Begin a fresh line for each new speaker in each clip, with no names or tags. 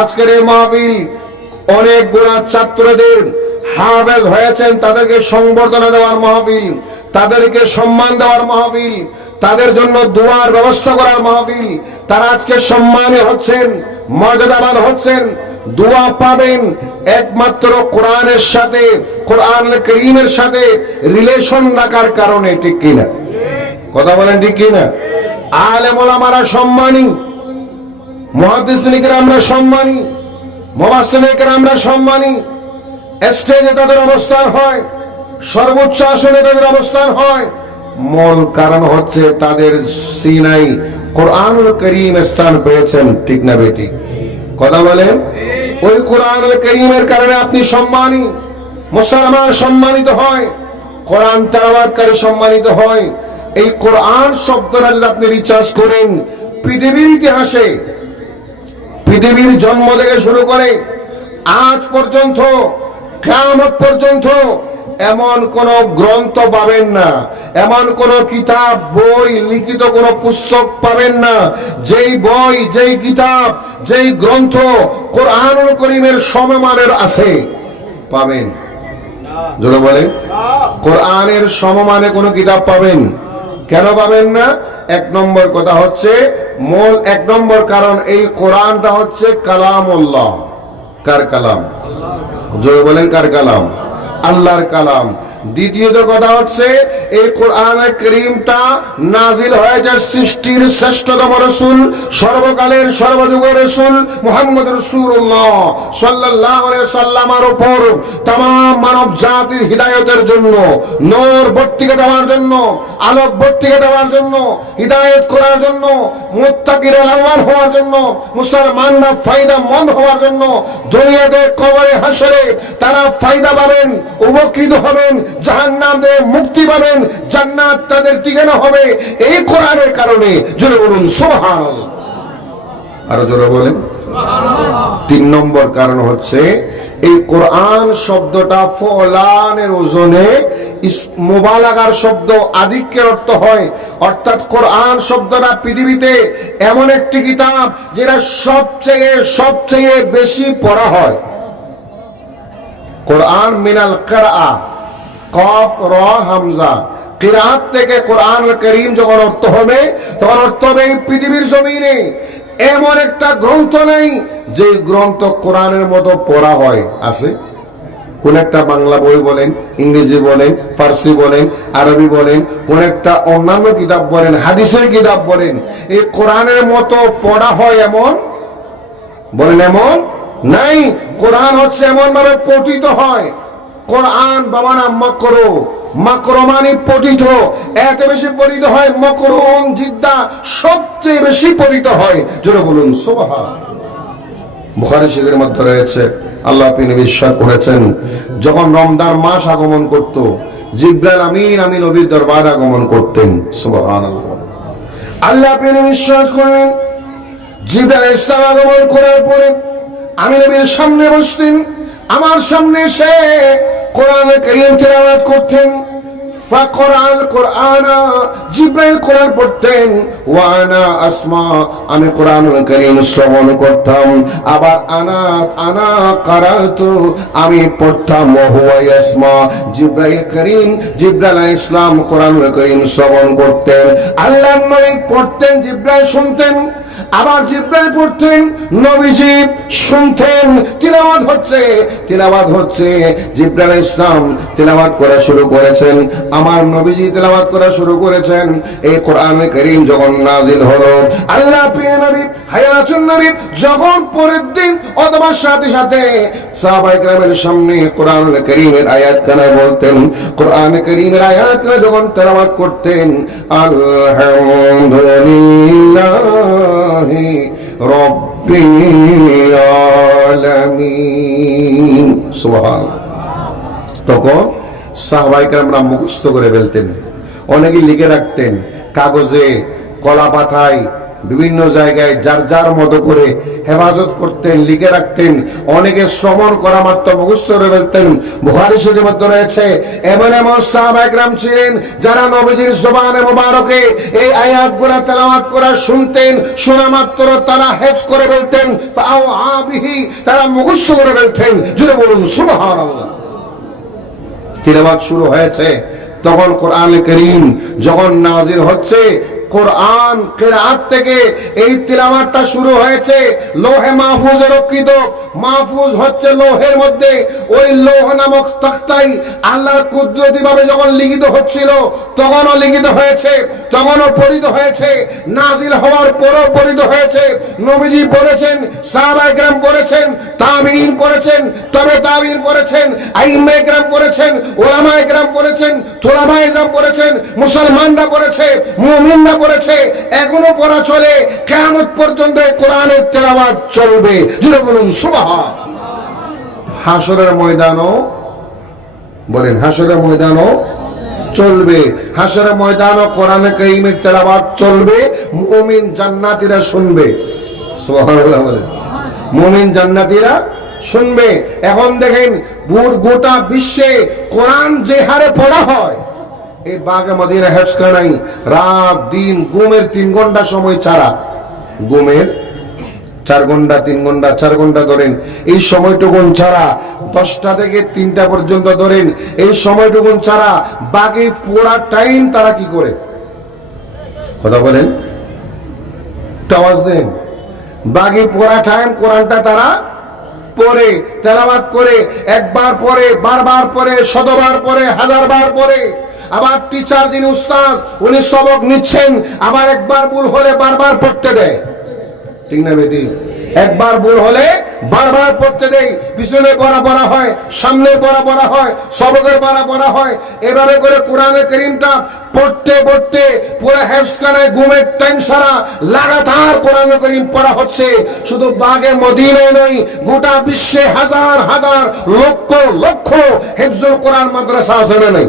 আজকের এই মাহফিল, অনেক গুণা ছাত্রদের হাফেজ হয়েছেন, তাদেরকে সংবর্ধনা দেওয়ার মাহফিল, তাদেরকে সম্মান দেওয়ার মাহফিল, তাদের জন্য দোয়ার ব্যবস্থা করার মাহফিল। তারা আজকে সম্মানে হচ্ছেন, মর্যাদাবান হচ্ছেন, দোয়া পাবেন একমাত্র কোরআনের সাথে কোরআন করিমের সাথে রিলেশন রাখার কারণে, ঠিক কিনা? কথা বলেন ঠিক কিনা? আলেমুল আমারা সম্মানী মহাদিসনিকের আমরা সম্মানী মোবাসনিকের আমরা সম্মানী। স্টেজে তাদের অবস্থান হয়, সর্বোচ্চ আসনে তাদের অবস্থান হয়। মূল কারণ হচ্ছে তাদের সিনাই কোরআনুল করিম স্থান পেয়েছেন, ঠিক না বেটি? কথা বলেন? ওই কোরআনুল করিমের কারণে আপনি সম্মানী, মুসলমান সম্মানিত হয়, কোরআন তেলাওয়াতকারী সম্মানিত হয়। এই কোরআন শব্দটা যদি আপনি রিচার্জ করেন, পৃথিবীর ইতিহাসে পৃথিবীর জন্ম থেকে শুরু করে আজ পর্যন্ত কেমন পর্যন্ত এমন কোন গ্রন্থ পাবেন না এমন কোন কিতাব বই লিখিত কোন পুস্তক পাবেন না যেই বই যেই কিতাব যেই গ্রন্থ কোরআনুল করিমের সমমানের আছে পাবেন। যদি বলেন কোরআনের সমমানে কোনো কিতাব পাবেন? কেন পাবেন না? এক নম্বর কথা হচ্ছে, মূল এক নম্বর কারণ এই কোরআনটা হচ্ছে কালাম কার কালাম? জোরে বলেন, কার কালাম? আল্লাহর কালাম। দ্বিতীয়ত কথা হচ্ছে, এই করিমটা নাজিল সৃষ্টির শ্রেষ্ঠতম রসুল, সর্বকালের সর্বযুগের রসুল মোহাম্মদ রসুল্লাহ তাম মানব জাতির হৃদায়তের জন্য, নূর বর্তিকে দেওয়ার জন্য, আলোক বর্তিকে দেওয়ার জন্য, হৃদায়ত করার জন্য, মুত্তাকিরা হওয়ার জন্য, মুসলমানরা ফায়দা মন্দ হওয়ার জন্য, দুনিয়াতে কবরে হাসরে তারা ফায়দা পাবেন, উপকৃত হবেন জাহান্নাম থেকে মুক্তি পাবেন, জান্নাত তাদের হবে। এই কোরআনের কারণে জোরে বলুন আরও জোরে বলেন। তিন নম্বর কারণ হচ্ছে, এই কোরআন শব্দটা ফলানের ওজনে মোবালাগার শব্দ আধিক্যের অর্থ হয়। অর্থাৎ কোরআন শব্দটা পৃথিবীতে এমন একটি কিতাব যেটা সবচেয়ে সবচেয়ে বেশি পড়া হয়। কোরআন মিনাল কারআ কফ, র, হামজা। কিরাত থেকে কোরআন করিম যখন অর্থ হবে, তখন অর্থ হবে পৃথিবীর জমিনে। এমন একটা গ্রন্থ নেই, যে গ্রন্থ কোরআনের মতো পড়া হয়। আছে? কোন একটা বাংলা বই বলেন, ইংরেজি বলেন, ফার্সি বলেন, আরবি বলেন, কোন একটা অন্যান্য কিতাব বলেন, হাদিসের কিতাব বলেন, এই কোরআনের মতো পড়া হয় এমন? বলেন এমন? নাই। কোরআন হচ্ছে এমন ভাবে পঠিত হয়। কোরআন বাবা নাম মকরো। মাকরো মানে পঠিত। এত বেশি পঠিত হয় মকরুন, জিদ্দা। সবচেয়ে বেশি পঠিত হয়। যেটা বলুন সোহা বুখারি শরীফের মধ্যে রয়েছে, আল্লাহ তিনি বিশ্বাস করেছেন, যখন রমজান মাস আগমন করত, জিব্রাইল আমিন আমিন নবীর দরবার আগমন করতেন। সুবহানাল্লাহ। আল্লাহ তিনি বিশ্বাস করেন, জিব্রাইল ইসলাম আগমন করার পরে আমি নবীর সামনে বসতেন। আমার সামনে এসে কোরআন কারীম তেলাওয়াত করতেন ফাকরাল কোরআন জিব্রাইল কোরআন পড়তেন ওয়ানা আসমা, আমি কোরআনুল কারীম শ্রবণ করতাম, আবার আনা আনা কারাতু আমি পড়তাম ওহুয়া ইয়াসমা, জিব্রাইল করিম, জিব্রাইল আলাইহিস সালাম কোরআনুল কারীম শ্রবণ করতেন, আল্লাহর নবী পড়তেন, জিব্রাইল শুনতেন আবার জিব্রাইল পড়তেন, নবীজি শুনতেন, তিলাওয়াত হচ্ছে তিলাওয়াত হচ্ছে। জিব্রাইল ইসলাম তিলাওয়াত করা শুরু করেছেন, আমার নবীজি তিলাওয়াত করা শুরু করেছেন। এই কোরআন করিম যখন নাজিল হলো, আল্লাহ প্রিয় নবী, হায়াতুন নবী, যখন পরের দিন অথবা সাথে সাথে সাহাবাই গ্রামের সামনে কোরআন করিমের আয়াত কানা বলতেন কোরআন করিমের আয়াত যখন তেলাওয়াত করতেন, আলহামদুলিল্লাহি। আলামিন। সুবহানাল্লাহ। তখন সাহবাইকে আমরা মুখস্থ করে ফেলতেন। অনেকে লিখে রাখতেন কাগজে কলা পাতায় বিভিন্ন জায়গায় যার যার মতো করে হেফাজত করতেন, লিখে রাখতেন। অনেকে শ্রবণ করা মাত্র মুখস্থ ফেলতেন। বুহারি শরীর মধ্যে রয়েছে, এমন এমন সাহাবাহাম ছিলেন যারা নবীজির জবানে মোবারকে এই আয়াতগুলা তেলাওয়াত করা শুনতেন, শোনা মাত্র তারা হেফ করে ফেলতেন। তাও আবিহি, তারা মুখস্থ করে ফেলতেন। যদি বলুন, সুবহানাল্লাহ। তিলাবাত শুরু হয়েছে। তখন কোরআন করিম যখন নাজির হচ্ছে কোরআন কেরাত থেকে এই তিলাবাতটা শুরু হয়েছে। লোহে মাহফুজে রক্ষিত মাহফুজ হচ্ছে লোহের মধ্যে। ওই লোহ নামক তক্তাই আল্লাহর কুদরতি ভাবে যখন লিখিত হচ্ছিল, তখনও লিখিত হয়েছে, তখনও পরিত হয়েছে। নাজিল হওয়ার পরও পরিত হয়েছে। নবীজি পড়েছেন সাহাবায়ে গ্রাম পড়েছেন তাবিঈন পড়েছেন তবে তাবিঈন পড়েছেন আইম্মে গ্রাম পড়েছেন ওলামায়ে গ্রাম পড়েছেন তোলামায়ে গ্রাম পড়েছেন মুসলমানরা পড়েছে মুমিনরা পড়েছে এখনও পড়া চলে, কিয়ামত পর্যন্ত কোরআনের তেলাওয়াত চলবে। যদি বলুন, সুবহান। হাসরের ময়দানও, বলেন হাসরের ময়দানও চলবে। হাসরের ময়দানও কোরআনে কারীমের তেলাওয়াত চলবে। মুমিন জান্নাতীরা শুনবে। সুবহানাল্লাহ বলেন। মুমিন জান্নাতীরা শুনবে। এখন দেখেন গোটা বিশ্বে কোরআন যে হারে পড়া হয় এই বাগে মদিনা হেফসকা নাই। রাত, দিন, ঘুমের তিন ঘণ্টা সময় ছাড়া। ঘুমের চার ঘণ্টা, তিন ঘণ্টা, চার ঘণ্টা ধরেন। এই সময়টুকুন ছাড়া দশটা থেকে তিনটা পর্যন্ত ধরেন। এই সময়টুকুন ছাড়া বাকি পুরা টাইম তারা কি করে? কথা বলেন। আওয়াজ দেন। বাকি পুরা টাইম কোরআনটা তারা পরে তেলাবাদ করে, একবার পরে, বারবার পরে, শতবার পরে, হাজারবার পরে। আবার টিচার যিনি উস্তাদ, উনি সবক নিচ্ছেন, আবার একবার ভুল হলে বারবার পড়তে দেয়। ঠিক না বেটি? একবার ভুল হলে বারবার পড়তে দেই পিছনে পড়া পড়া হয়, সামনে পড়া পড়া হয়, সবকের পড়া পড়া হয়। এভাবে করে কোরআনে করিমটা পড়তে পড়তে পুরো হেফসখানায় ঘুমের টাইম সারা লাগাতার কোরআনে করিম পড়া হচ্ছে। শুধু বাগে মদিনায় নয়, গোটা বিশ্বে হাজার হাজার লক্ষ লক্ষ হেফজুল কোরআন মাদ্রাসা না নাই?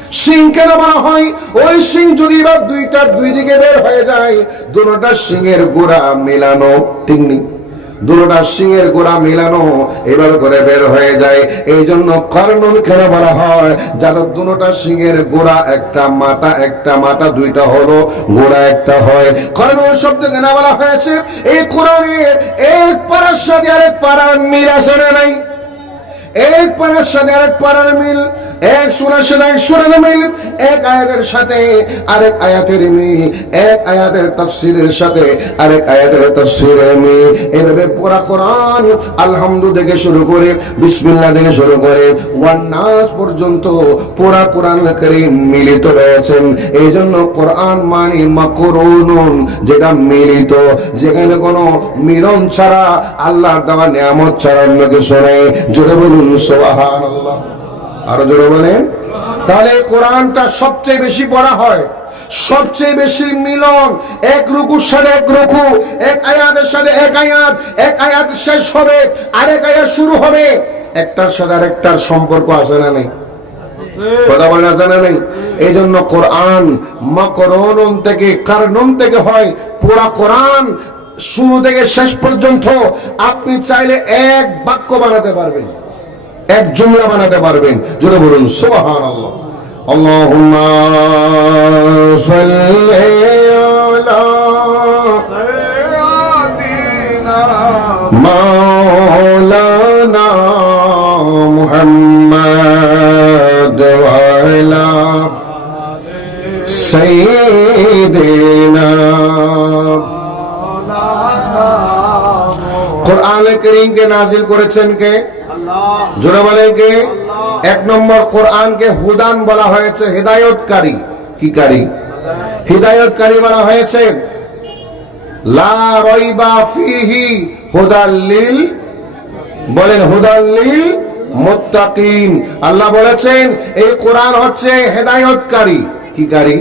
সিং কেন বলা হয়? ওই সিং যদি বা দুইটার দুই দিকে বের হয়ে যায় দুটা সিংয়ের গোড়া মেলানো ঠিক নেই দুটা সিংয়ের গোড়া মিলানো এবার করে বের হয়ে যায়। এই জন্য কর্ণন কেন বলা হয়? যাদের দুটা সিংয়ের গোড়া একটা মাথা একটা মাথা, দুইটা হলো গোড়া, একটা হয়। কর্ণন শব্দ কেন বলা হয়েছে? এই কোরআনের এক পাড়ার সাথে আরেক পাড়ার মিল না নাই? এক পাড়ার সাথে আরেক পাড়ার মিল এক সাথে এক সুরের মিল এক আয়াতের সাথে আরেক আয়াতের মিল এক আয়াতের সাথে আরেক আয়াতের মিল এভাবে পুরা কোরআন আলহামদু থেকে শুরু করে, বিসমিল্লাহ থেকে শুরু করে পর্যন্ত পুরা কোরআন করিম মিলিত রয়েছেন এই জন্য কোরআন মানে মাকরুন যেটা মিলিত। যেখানে কোনো মিলন ছাড়া আল্লাহর দেওয়া নিয়ামত ছাড়া অন্য কিছু নেই জোরে বলুন, সুবহানাল্লাহ। আরও জোরে বলেন। তাহলে কোরআনটা সবচেয়ে বেশি পড়া হয়। সবচেয়ে বেশি মিলন, এক রুকুর সাথে এক রুকু, এক আয়াতের সাথে এক আয়াত এক আয়াত শেষ হবে, আরেক আয়াত শুরু হবে। একটার সাথে আরেকটার সম্পর্ক আছে না নেই? কথা বলে আছে না নেই? এই জন্য কোরআন মকরণ থেকে কারণ থেকে হয়, পুরা কোরআন শুরু থেকে শেষ পর্যন্ত আপনি চাইলে এক বাক্য বানাতে পারবেন। এক জুমলা বানাতে পারবেন জোরে বলুন সুবহান আল্লাহ اللهم صل على مولانا محمد وعلى سيدنا কোরআন করিমকে নাজিল করেছেন কে জোরে এক নম্বর কোরআনকে হুদান বলা হয়েছে, হেদায়তকারী। কি কারি? হিদায়তকারী বলা হয়েছে, লা রইবা ফিহি হুদাল্লিল বলেন হুদাল্লিল মুত্তাকিন। আল্লাহ বলেছেন, এই কোরআন হচ্ছে হেদায়তকারী। কি কারী?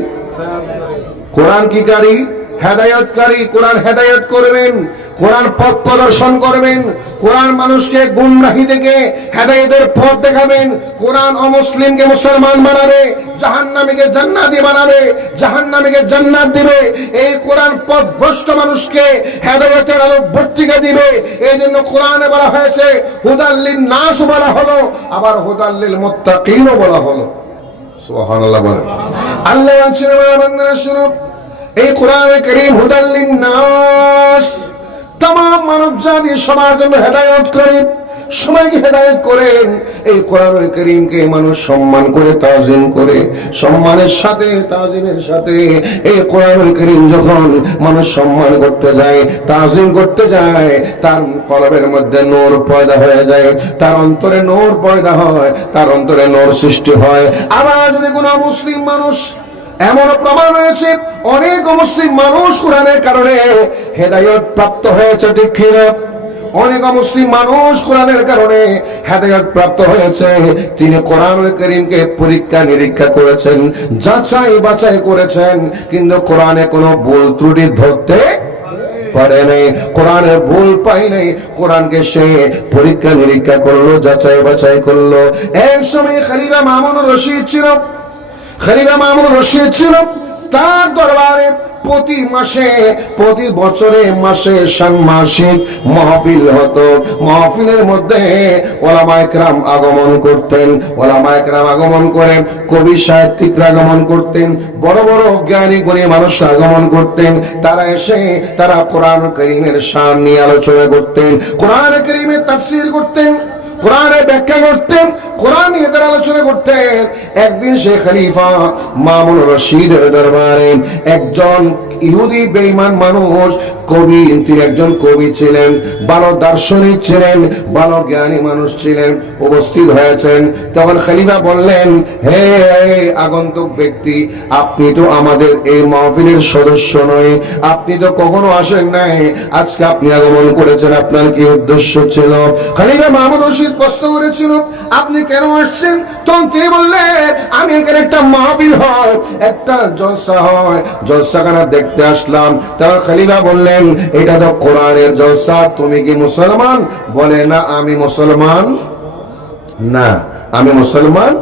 কোরআন কি কারী? হেদায়তকারী কোরআন হেদায়ত করবেন, কোরআন পথ প্রদর্শন করবেন, কোরআন মানুষকে গুমরাহি থেকে হেদায়তের পথ দেখাবেন, কোরআন অমুসলিমকে মুসলমান বানাবে, জাহান্নামীকে জান্নাতি বানাবে, জাহান্নামীকে জান্নাত দিবে, এই কোরআন পথ ভ্রষ্ট মানুষকে হেদায়তের আলো ভর্তিকা দিবে এই জন্য কোরআনে বলা হয়েছে, হুদাল্লিন নাস বলা হলো, আবার হুদাল্লিল মুত্তাকিনও বলা হলো। সুবহানাল্লাহ বলেন। আল্লাহ বলছেন আমার বান্দারা শুনো এই কোরআনে করিম হুদাল্লিন নাস তাম মানব জাতি সবার জন্য হেদায়ত করেন সবাইকে হেদায়ত করেন এই কোরআন করিমকে মানুষ সম্মান করে, তাজিম করে, সম্মানের সাথে, তাজিমের সাথে, এই কোরআন করিম যখন মানুষ সম্মান করতে যায়, তাজিম করতে যায়, তার কলবের মধ্যে নূর পয়দা হয়ে যায়, তার অন্তরে নূর পয়দা হয়, তার অন্তরে নূর সৃষ্টি হয়। আবার যদি কোনো মুসলিম মানুষ এমনও প্রমাণ রয়েছে, অনেক মুসলিম মানুষ কোরআনের কারণে হেদায়ত প্রাপ্ত হয়েছে, ঠিক অনেক মুসলিম মানুষ কোরআনের কারণে হেদায়ত প্রাপ্ত হয়েছে। তিনি কোরআন করিমকে পরীক্ষা নিরীক্ষা করেছেন, যাচাই বাছাই করেছেন, কিন্তু কোরআনে কোনো ভুল ত্রুটি ধরতে পারে নাই কোরআনের ভুল পাই নাই, কোরআনকে সে পরীক্ষা নিরীক্ষা করল, যাচাই বাছাই করল। এক সময় খালিরা মামুন রশিদ ছিল খলিফা মামুন রশিদ ছিল। তার দরবারে প্রতি মাসে, প্রতি বছরে মাসে ষান্মাসিক মাহফিল হতো। মাহফিলের মধ্যে ওলামা একরাম আগমন করতেন। ওলামা একরাম আগমন করে কবি সাহিত্যিকরা আগমন করতেন। বড় বড় জ্ঞানী গুণী মানুষ আগমন করতেন। তারা এসে, তারা কোরআন করিমের শান নিয়ে আলোচনা করতেন। কোরআন করিমের তাফসির করতেন। কোরআনে ব্যাখ্যা করতেন। কোরআন তারা আলোচনা করতেন একদিন সে খলিফা মামুন রশিদের দরবারে একজন ইহুদি বেঈমান মানুষ কবি তিনি একজন কবি ছিলেন, ভালো দার্শনিক ছিলেন, ভালো জ্ঞানী মানুষ ছিলেন, উপস্থিত হয়েছেন। তখন খলিফা বললেন, হে আগন্তুক ব্যক্তি, আপনি তো আমাদের এই মাহফিলের সদস্য নয়। আপনি তো কখনো আসেন নাই। আজকে আপনি আগমন করেছেন, আপনার কি উদ্দেশ্য ছিল? খলিফা মাহমুদ রশিদ প্রশ্ন করেছিল, আপনি কেন আসছেন? তখন তিনি বললেন, আমি এখানে একটা মাহফিল হয়, একটা জলসা হয়। জলসাখানা দেখতে আসলাম। তার খালিদা বললেন, এটা তো কোরআনের জলসা, তুমি কি মুসলমান? বলে, না, আমি মুসলমান না, আমি মুসলমান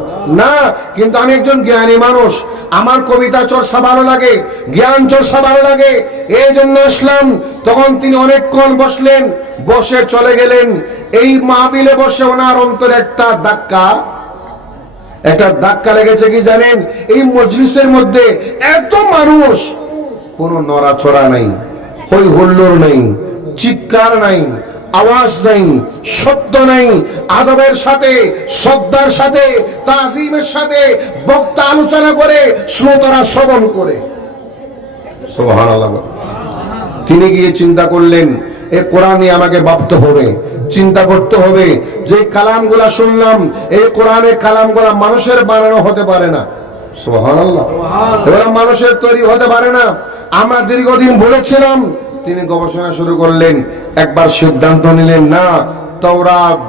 না, কিন্তু আমি একজন জ্ঞানী মানুষ। আমার কবিতা চর্চা ভালো লাগে, জ্ঞান চর্চা ভালো লাগে। এই জন্য আসলাম। তখন তিনি অনেকক্ষণ বসলেন, বসে চলে গেলেন। এই মাহবিলে বসে ওনার অন্তরে একটা ধাক্কা। একটা ধাক্কা লেগেছে কি জানেন? এই মজলিসের মধ্যে এত মানুষ, কোনো নড়াচড়া নাই, হই হুল্লোর নেই, চিৎকার নাই। আওয়াজ নাই, শব্দ নাই। আদবের সাথে, শ্রদ্ধার সাথে, তাজিমের সাথে বক্তা আলোচনা করে, শ্রোতারা শ্রবণ করে। তিনি গিয়ে চিন্তা করলেন, এ কোরআনে আমাকে ভাবতে হবে। চিন্তা করতে হবে যে কালামগুলা শুনলাম, এই কোরআনে কালামগুলা মানুষের বানানো হতে পারে না। সুবহানাল্লাহ। এবার মানুষের তৈরি হতে পারে না। আমরা দীর্ঘদিন বলেছিলাম তিনি গবেষণা শুরু করলেন, একবার সিদ্ধান্ত নিলেন, না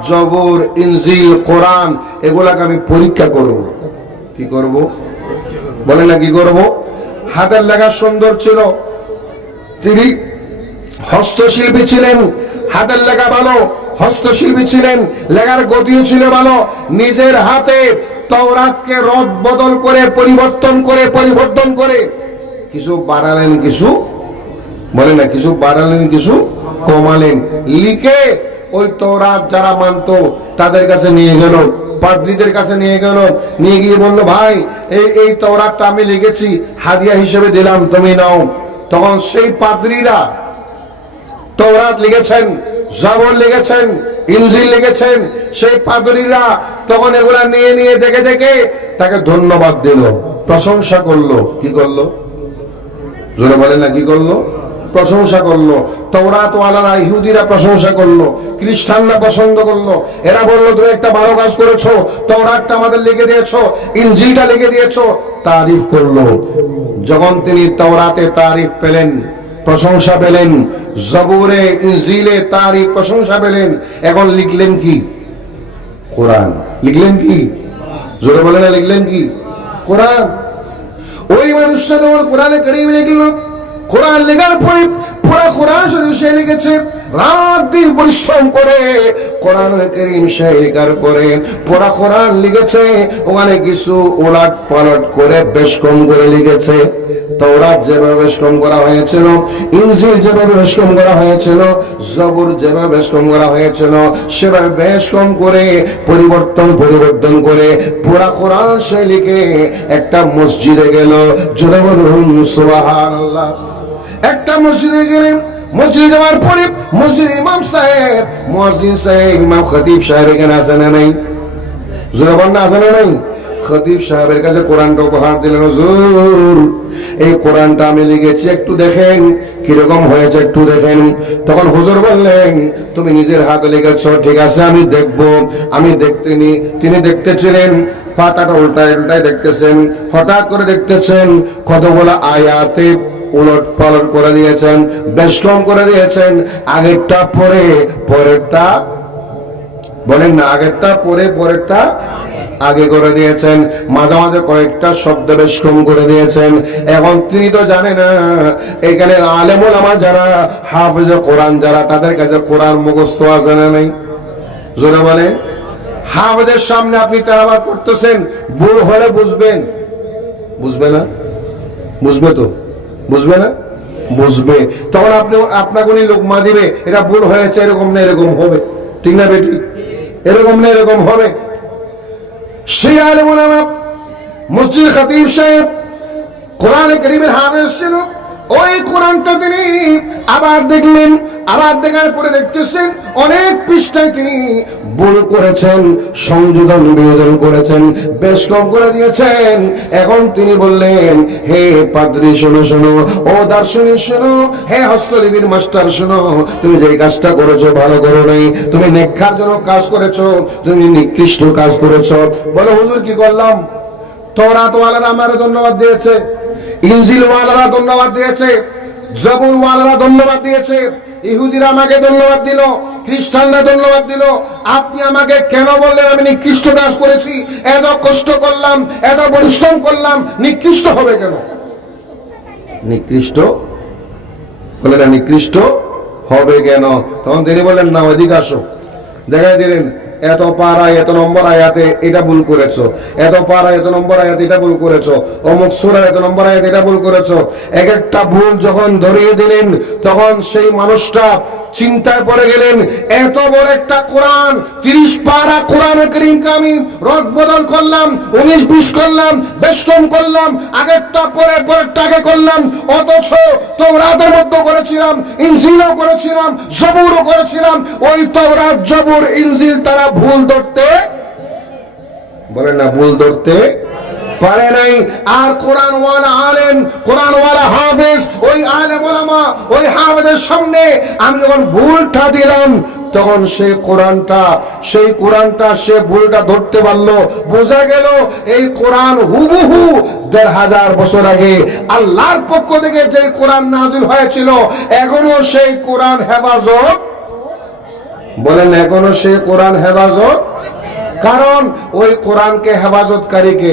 জবর, ইনজিল, কোরআন, এগুলাকে আমি পরীক্ষা করব। কি করব? বলে না কি করব? হাতের লেখা সুন্দর ছিল। তিনি হস্তশিল্পী ছিলেন, হাতের লেখা ভালো, হস্তশিল্পী ছিলেন, লেখার গতিও ছিল ভালো। নিজের হাতে তওরাতকে রদ বদল করে, পরিবর্তন করে পরিবর্তন করে, কিছু বাড়ালেন, কিছু বলে না, কিছু বাড়ালেন, কিছু কমালেন। লিখে ওই তওরাত যারা মানতো, তাদের কাছে নিয়ে গেল। পাদ্রীদের কাছে নিয়ে গেল। নিয়ে গিয়ে বলল, ভাই, এই এই তওরাতটা আমি লিখেছি, হাদিয়া হিসেবে দিলাম, তুমি নাও। তখন সেই পাদ্রীরা তোরাত লিখেছেন, জাবর লিখেছেন ইনজিল লিখেছেন। সেই পাদরীরা তখন এগুলা নিয়ে নিয়ে, দেখে দেখে তাকে ধন্যবাদ দিল, প্রশংসা করল। কি করল? জোরে বলে না, কি করল? প্রশংসা করল। তওরাত ওয়ালারা ইহুদিরা প্রশংসা করল। খ্রিস্টানরা পছন্দ করল। এরা বলল, তুমি একটা ভালো কাজ করেছ। তওরাতটা আমাদের লিখে দিয়েছ। ইনজিলটা লিখে দিয়েছ। তারিফ করল। যখন তিনি তওরাতে তারিফ পেলেন, প্রশংসা পেলেন, জবুরে, ইনজিলে তারিফ, প্রশংসা পেলেন, এখন লিখলেন কি? কোরআন। লিখলেন কি? জোরে বলে না, লিখলেন কি? কোরআন। ওই মানুষটা তোমার কোরআনে করিম লিখল। কোরআন লেখার পরে পুরো কোরআন শরীফ সে লিখেছে। রাত দিন পরিশ্রম করে কোরআন করিম সে লেখার পরে পুরা কোরআন লিখেছে, ওখানে কিছু ওলাট পালট করে বেশ কম করে লিখেছে। যেভাবে কম করা হয়েছিল, ইনজিল যেভাবে বেশ কম করা হয়েছিল, জবুর যেভাবে বেশ কম করা হয়েছিল, সেভাবে বেশ কম করে পরিবর্তন পরিবর্তন করে পুরা কোরআন সে লিখে একটা মসজিদে গেল। জোরে বলুন একটা মসজিদে গেলেন, মসজিদে যাওয়ার পরে মসজিদ ইমাম সাহেব, মসজিদ সাহেব, ইমাম খতিব সাহেব এখানে আছে না নাই? জোরে বল না, আছে না নাই? খতিব সাহেবের কাছে কোরআনটা উপহার দিলেন, হুজুর। এই কোরআনটা আমি লিখেছি, একটু দেখেন, কীরকম হয়েছে একটু দেখেন। তখন হুজুর বললেন, তুমি নিজের হাতে লিখেছ, ঠিক আছে, আমি দেখব। আমি দেখতে নি, তিনি দেখতেছিলেন, পাতাটা উল্টায় উল্টায় দেখতেছেন, হঠাৎ করে দেখতেছেন, কতগুলো আয়াতে উলট পালট করে দিয়েছেন কম করে দিয়েছেন। আগেরটা পরে, পরেরটা বলেন না, আগেরটা পরে, পরেরটা আগে করে দিয়েছেন। মাঝে মাঝে কয়েকটা শব্দ বেশ কম করে দিয়েছেন। এখন তিনি তো জানে না এখানে আলেমুল আমার যারা, হাফেজ কোরআন যারা, তাদের কাছে কোরআন মুখস্থ আছে না নাই? জোরে বলে হাফেজের সামনে আপনি তেলাবাদ করতেছেন, ভুল হলে বুঝবেন। বুঝবে না? বুঝবে তো? বুঝবে না? বুঝবে। তখন আপনি আপনাকে লোক লোকমা দিবে এটা ভুল হয়েছে, এরকম না এরকম হবে। ঠিক না বেটি? এরকম না এরকম হবে। সেই আলেম মসজিদ খাতিব সাহেব কোরআনে গরিবের হাফেজ ছিল ওই কোরআনটা তিনি আবার দেখলেন, আবার দেখার পরে দেখতেছেন, অনেক পৃষ্ঠায় তিনি ভুল করেছেন, সংযোজন বিয়োজন করেছেন, বেশ কম করে দিয়েছেন। এখন তিনি বললেন, হে পাদ্রী, শোনো শোনো, ও দার্শনিক, শোনো, হে হস্তলিপির মাস্টার, শোনো, তুমি যে কাজটা করেছ ভালো করো নাই, তুমি নেক্ষার জন্য কাজ করেছ, তুমি নিকৃষ্ট কাজ করেছ। বলো, হুজুর, কি করলাম? তোরাত ওয়ালারা আমার ধন্যবাদ দিয়েছে। ইনজিল ওয়ালারা ধন্যবাদ দিয়েছে, জবুর ওয়ালারা ধন্যবাদ দিয়েছে, ইহুদিরা আমাকে ধন্যবাদ দিল, খ্রিস্টানরা ধন্যবাদ দিল। আপনি আমাকে কেন বললেন আমি নিকৃষ্ট কাজ করেছি? এত কষ্ট করলাম, এত পরিশ্রম করলাম, নিকৃষ্ট হবে কেন? নিকৃষ্ট? বলে না নিকৃষ্ট হবে কেন? তখন তিনি বললেন, না ওদিকে আসো দেখাই দিলেন এত পারা, এত নম্বর আয়াতে এটা ভুল করেছ। এত পারা, এত নম্বর আয়াতে এটা ভুল করেছ। অমুক সুরা এত নম্বর আয়াতে এটা ভুল করেছ। এক একটা ভুল যখন ধরিয়ে দিলেন, তখন সেই মানুষটা চিন্তায় পড়ে গেলেন, এত বড় একটা কোরআন, তিরিশ পারা কোরআন করিমকে আমি রদ বদল করলাম, উনিশ বিশ করলাম বেষ্টন করলাম, আগেরটা পরে পরেরটা আগে করলাম, অথচ তোমরাদের মধ্যে করেছিলাম, ইনজিলও করেছিলাম, জবুরও করেছিলাম, ওই তোমরাত জবুর, ইনজিল তারা ভুল ধরতে বলেন না, ভুল ধরতে পারে নাই। আর কোরআন ওয়ালা আলেম কোরআন ওয়ালা হাফেজ, ওই আলেম ওলামা, ওই হাফেজের সামনে আমি যখন ভুলটা দিলাম, তখন সে কোরআনটা, সেই কোরআনটা, সে ভুলটা ধরতে পারল। বোঝা গেল এই কোরআন হুবহু দেড় হাজার বছর আগে আল্লাহর পক্ষ থেকে যে কোরআন নাজিল হয়েছিল, এখনও সেই কোরআন হেফাজত। বলেন, এখনও সে কোরআন হেফাজত? কারণ ওই কোরআনকে হেফাজতকারীকে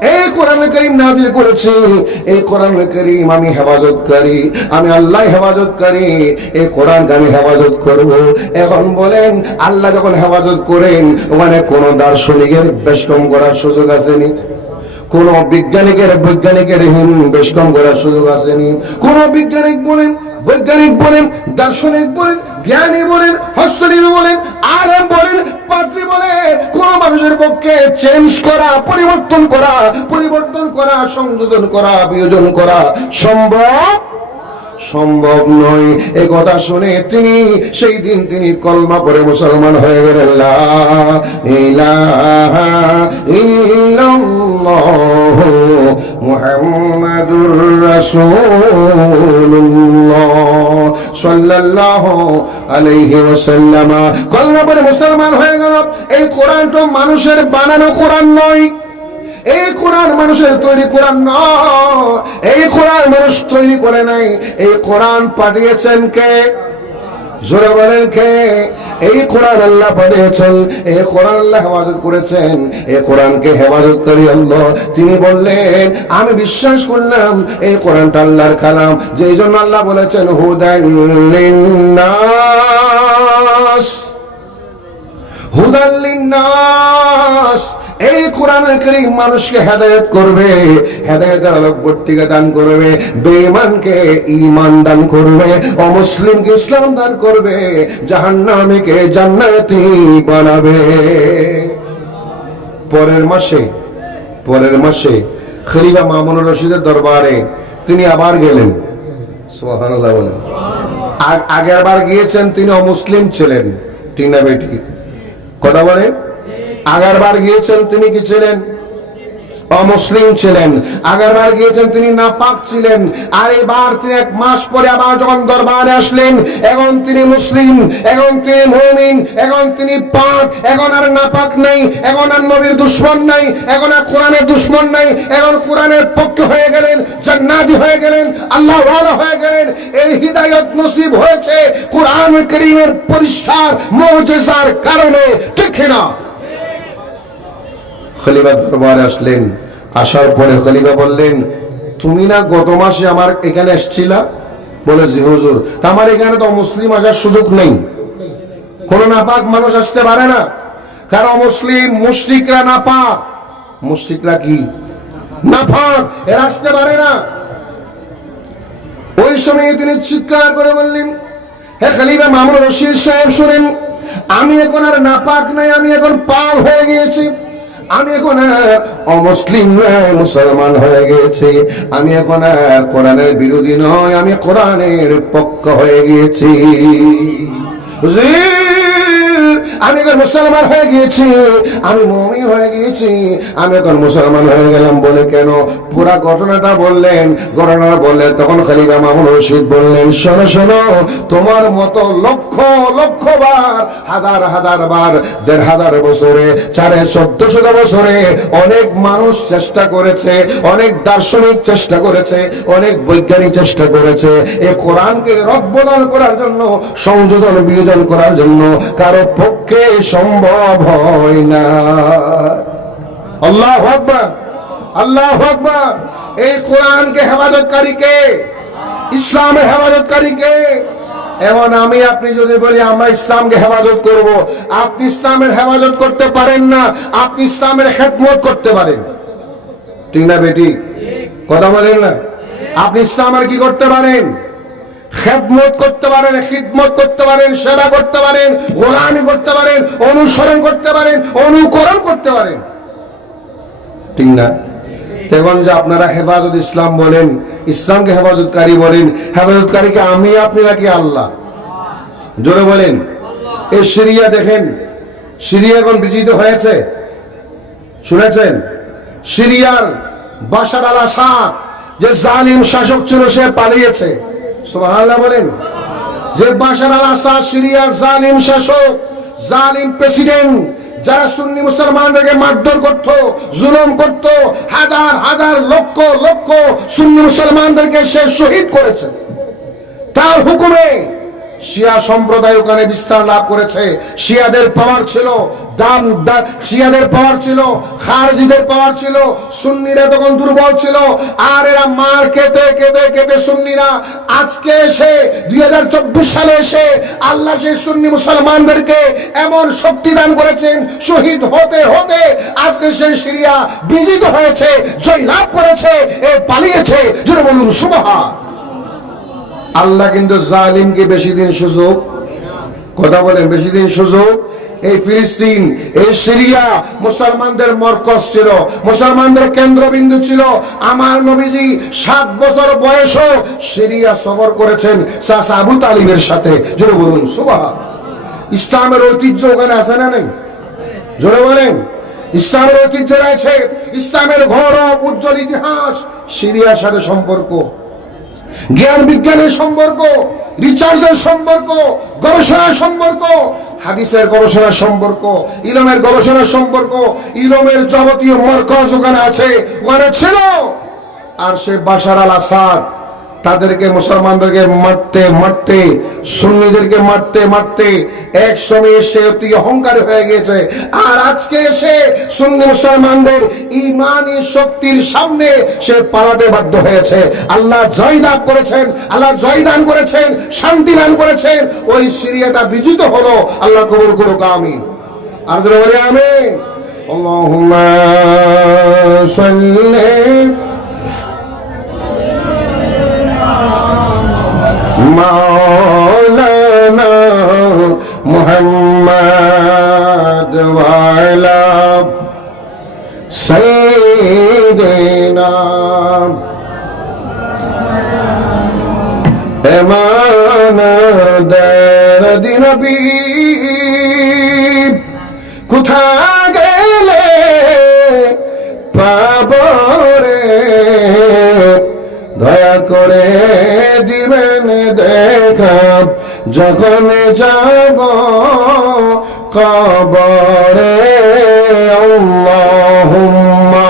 এই কোরআন করিম নাজিল করেছি, এই কোরআন করিম আমি হেফাজতকারী আমি আল্লাহ হেফাজতকারী এই কোরআনকে আমি হেফাজত করব। এখন বলেন, আল্লাহ যখন হেফাজত করেন, ওখানে কোন দার্শনিকের বেশ কম করার সুযোগ আসেনি? কোন বিজ্ঞানিকের বৈজ্ঞানিকের হিম বেশ কম করার সুযোগ আসেনি? কোন বিজ্ঞানিক বলেন বৈজ্ঞানিক বলেন, দার্শনিক বলেন, জ্ঞানী বলেন হস্তলিপি বলেন আরাম বলেন পাত্রী বলে কোন মানুষের পক্ষে চেঞ্জ করা, পরিবর্তন করা পরিবর্তন করা, সংযোজন করা, বিয়োজন করা সম্ভব সম্ভব নয়। এ কথা শুনে তিনি, সেই দিন তিনি কলমা পরে মুসলমান হয়ে গেলেন। কলমা পরে মুসলমান হয়ে গেল। এই কোরআনটা মানুষের বানানো কোরআন নয়। এই কোরআন মানুষের তৈরি কোরআন নয় এই কোরআন মানুষ তৈরি করে নাই। এই কোরআন পাঠিয়েছেন কে? জোরে বলেন কে? এই কোরআন আল্লাহ পাঠিয়েছেন। এই কোরআন আল্লাহ হেফাজত করেছেন। এই কোরআনকে হেফাজতকারী আল্লাহ। তিনি বললেন, আমি বিশ্বাস করলাম এই কোরআনটা আল্লাহর কালাম। যেই জন্য আল্লাহ বলেছেন হুদান লিন্নাস। এই কোরআনের করিম মানুষকে হেদায়েত করবে, হেদায়েতের আলোক বর্তিকা দান করবে, বেঈমানকে ঈমান দান করবে, অমুসলিমকে ইসলাম দান করবে, জাহান্নামীকে জান্নাতি বানাবে। পরের মাসে পরের মাসে খলিফা মামুনুর রশিদের দরবারে তিনি আবার গেলেন। সুবহানাল্লাহ বলেন। আগের বার গিয়েছেন, তিনি অমুসলিম ছিলেন, টিনা বেটি। কথা বলে আগেরবার গিয়েছেন তিনি কি ছিলেন? অমুসলিম ছিলেন। আগেরবার গিয়েছেন তিনি নাপাক ছিলেন। আর এবার তিনি এক মাস পরে আবার যখন দরবারে আসলেন, এখন তিনি মুসলিম, এখন তিনি মুমিন, এখন তিনি পাক, এখন আর নাপাক নাই, এখন আর নবীর দুশ্মন নাই, এখন আর কোরআনের দুশ্মন নাই, এখন কোরআনের পক্ষে হয়ে গেলেন, জান্নাতি হয়ে গেলেন আল্লাহ হয়ে গেলেন। এই হিদায়ত নসিব হয়েছে কোরআন করিমের পরিষ্কার মৌজেজার কারণে, ঠিক না খলিফার দরবারে আসলেন। আসার পরে খলিফা বললেন, তুমি না গত মাসে আমার এখানে এসছিলা? বলে, জি হুজুর আমার এখানে তো মুসলিম আসার সুযোগ নেই। কোন নাপাক মানুষ আসতে পারে না। কারণ মুসলিম মুশরিকরা নাপাক। মুশরিকরা কি? নাপাক, এরা আসতে পারে না। ওই সময় তিনি চিৎকার করে বললেন, হে খালিফা মামুন রশিদ সাহেব, শুনেন, আমি এখন আর নাপাক নাই, আমি এখন পাক হয়ে গিয়েছি। আমি এখন আর অমুসলিম নয়, মুসলমান হয়ে গেছি আমি এখন আর কোরআনের বিরোধী নয়, আমি কোরআনের পক্ষ হয়ে গিয়েছি। আমি এখন মুসলমান হয়ে গিয়েছি, আমি মমি হয়ে গিয়েছি, আমি এখন মুসলমান হয়ে গেলাম বলে কেন? পুরা ঘটনাটা বললেন ঘটনাটা বললেন, তখন খালিফা মামুন রশিদ বললেন, শোনো শোনো, তোমার মতো লক্ষ লক্ষ বার, হাজার হাজার বার, দেড় হাজার বছরে, চারে চোদ্দ শত বছরে অনেক মানুষ চেষ্টা করেছে, অনেক দার্শনিক চেষ্টা করেছে, অনেক বৈজ্ঞানিক চেষ্টা করেছে এই কোরআনকে রদবদল করার জন্য, সংযোজন, বিয়োজন করার জন্য, কারও পক্ষে সম্ভব হয় না? আল্লাহ আল্লাহ এই কোরআনকে হেফাজতকারী কে? ইসলামের হেফাজতকারী কে? এখন আমি আপনি যদি বলি, আমরা ইসলামকে হেফাজত করব। আপনি ইসলামের হেফাজত করতে পারেন না, আপনি ইসলামের খেদমত করতে পারেন। ঠিক না বেটি? কথা বলেন না? আপনি ইসলামের কি করতে পারেন? খেদমত করতে পারেন, খিদমত করতে পারেন, সেবা করতে পারেন, গোলামি করতে পারেন, অনুসরণ করতে পারেন, অনুকরণ করতে পারেন। ঠিক না? তখন যে আপনারা হেফাজত ইসলাম বলেন, ইসলামকে হেফাজতকারী বলেন হেফাজতকারীকে আমি, আপনি নাকি আল্লাহ? জোরে বলেন। এই সিরিয়া দেখেন, সিরিয়া এখন বিজিত হয়েছে। শুনেছেন? সিরিয়ার বাশার আল আসাদ, যে জালিম শাসক ছিল, সে পালিয়েছে। সুবহানাল্লাহ বলেন যে বাশার আল আসাদ, সিরিয়ার জালিম শাসক, জালিম প্রেসিডেন্ট, যারা সুন্নি মুসলমানদেরকে মারধর করত, জুলুম করত, হাজার হাজার লক্ষ লক্ষ সুন্নি মুসলমানদেরকে সে শহীদ করেছে। তার হুকুমে শিয়া সম্প্রদায় ওখানে বিস্তার লাভ করেছে। শিয়াদের পাওয়ার ছিল দাম, দা- শিয়াদের পাওয়ার ছিল, খারজিদের পাওয়ার ছিল, সুন্নিরা তখন দুর্বল ছিল। আর এরা মার খেতে খেতে খেতে সুন্নিরা। আজকে এসে, দুই হাজার চব্বিশ সালে এসে আল্লাহ সেই সুন্নি মুসলমানদেরকে এমন শক্তি দান করেছেন, শহীদ হতে হতে আজকে সেই সিরিয়া বিজিত হয়েছে জয় লাভ করেছে, এ পালিয়েছে। জুড়ে বলুন সুবহা আল্লাহ কিন্তু জালিমকে বেশি দিন সুযোগ, কথা বলেন, বেশি দিন সুযোগ। এই ফিলিস্তিন, এই সিরিয়া মুসলমানদের মরকজ ছিল, মুসলমানদের কেন্দ্রবিন্দু ছিল। আমার নবীজি সাত বছর বয়সও সিরিয়া সফর করেছেন সাসা আবু তালিবের সাথে। জোরে বলুন সুবাহ ইসলামের ঐতিহ্য ওখানে আছে না নেই? জোরে বলেন। ইসলামের ঐতিহ্য রয়েছে। ইসলামের গৌরব, উজ্জ্বল ইতিহাস, সিরিয়ার সাথে সম্পর্ক। জ্ঞান বিজ্ঞানের সম্পর্ক রিসার্চের সম্পর্ক, গবেষণার সম্পর্ক, হাদিসের গবেষণার সম্পর্ক, ইলমের গবেষণার সম্পর্ক, ইলমের যাবতীয় মরকজ ওখানে আছে, ওখানে ছিল। আর সে বাসার আল আসাদ তাদেরকে মুসলমানদেরকে মারতে মারতে সুন্নিদেরকে মারতে মারতে এক সময় সে অতি অহংকারী হয়ে গিয়েছে আর আজকে এসে সুন্নি মুসলমানদের ইমানি শক্তির সামনে সে পালাতে বাধ্য হয়েছে আল্লাহ জয়দান করেছেন আল্লাহ জয়দান করেছেন শান্তি দান করেছেন ওই সিরিয়াটা বিজিত হলো আল্লাহ কবুল করুক আমি আর যারা বলে আমি اللهم صل مولانا محمد وعلى سيدنا إمام دار دي نبي করে দিবেন দেখা। যখন যাব কবরে আল্লাহুম্মা।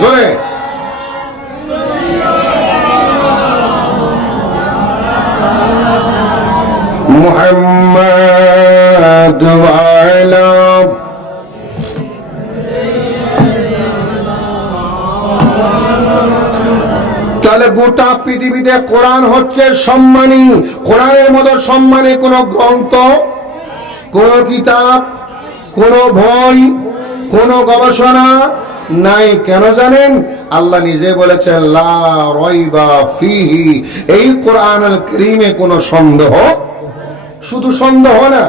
জোরে। মুহাম্মদ গোটা পৃথিবীতে কোরআন হচ্ছে সম্মানী। কোরআনের মতো সম্মানী কোন গ্রন্থ, কোন কিতাব, কোন বই, কোন গবেষণা নাই। কেন জানেন? আল্লাহ নিজে বলেছেন এই কোরআন ক্রিমে কোনো সন্দেহ, শুধু সন্দেহ না,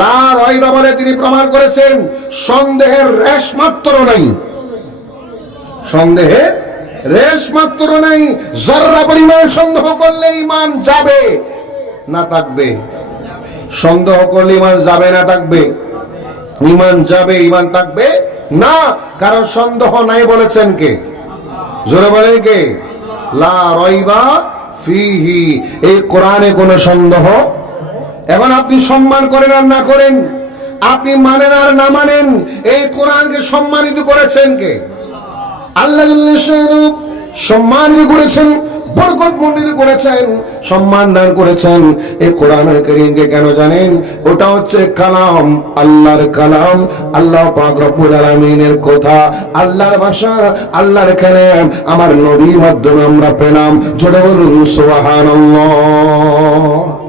লা রয়বা বলে তিনি প্রমাণ করেছেন, সন্দেহের রেশ মাত্র নাই। সন্দেহের রেশ মাত্র নাই, জর্রা পরিমাণ সন্দেহ করলে ইমান যাবে, না থাকবে। সন্দেহ করলে ইমান যাবে, না থাকবে। ইমান যাবে ইমান থাকবে, না। কারণ সন্দেহ নাই বলেছেন কে? জোরে বলেন কে? লা রয়বা ফিহি। এই কোরআনে কোনো সন্দেহ? এখন আপনি সম্মান করেন আর না করেন? আপনি মানেন আর না মানেন? এই কোরআনকে সম্মানিত করেছেন কে? আল্লাহ সম্মানিত করেছেন, বরকত করেছেন, সম্মান দান করেছেন। এই কোরআন করিমকে কেন জানেন? ওটা হচ্ছে কালাম, আল্লাহর কালাম, আল্লাহ পাক রব্বুল আলামিনের কথা। আল্লাহর ভাষা, আল্লাহর কালাম, আমার নবীর মাধ্যমে আমরা পেলাম। জোরে বলুন, সুবহানাল্লাহ।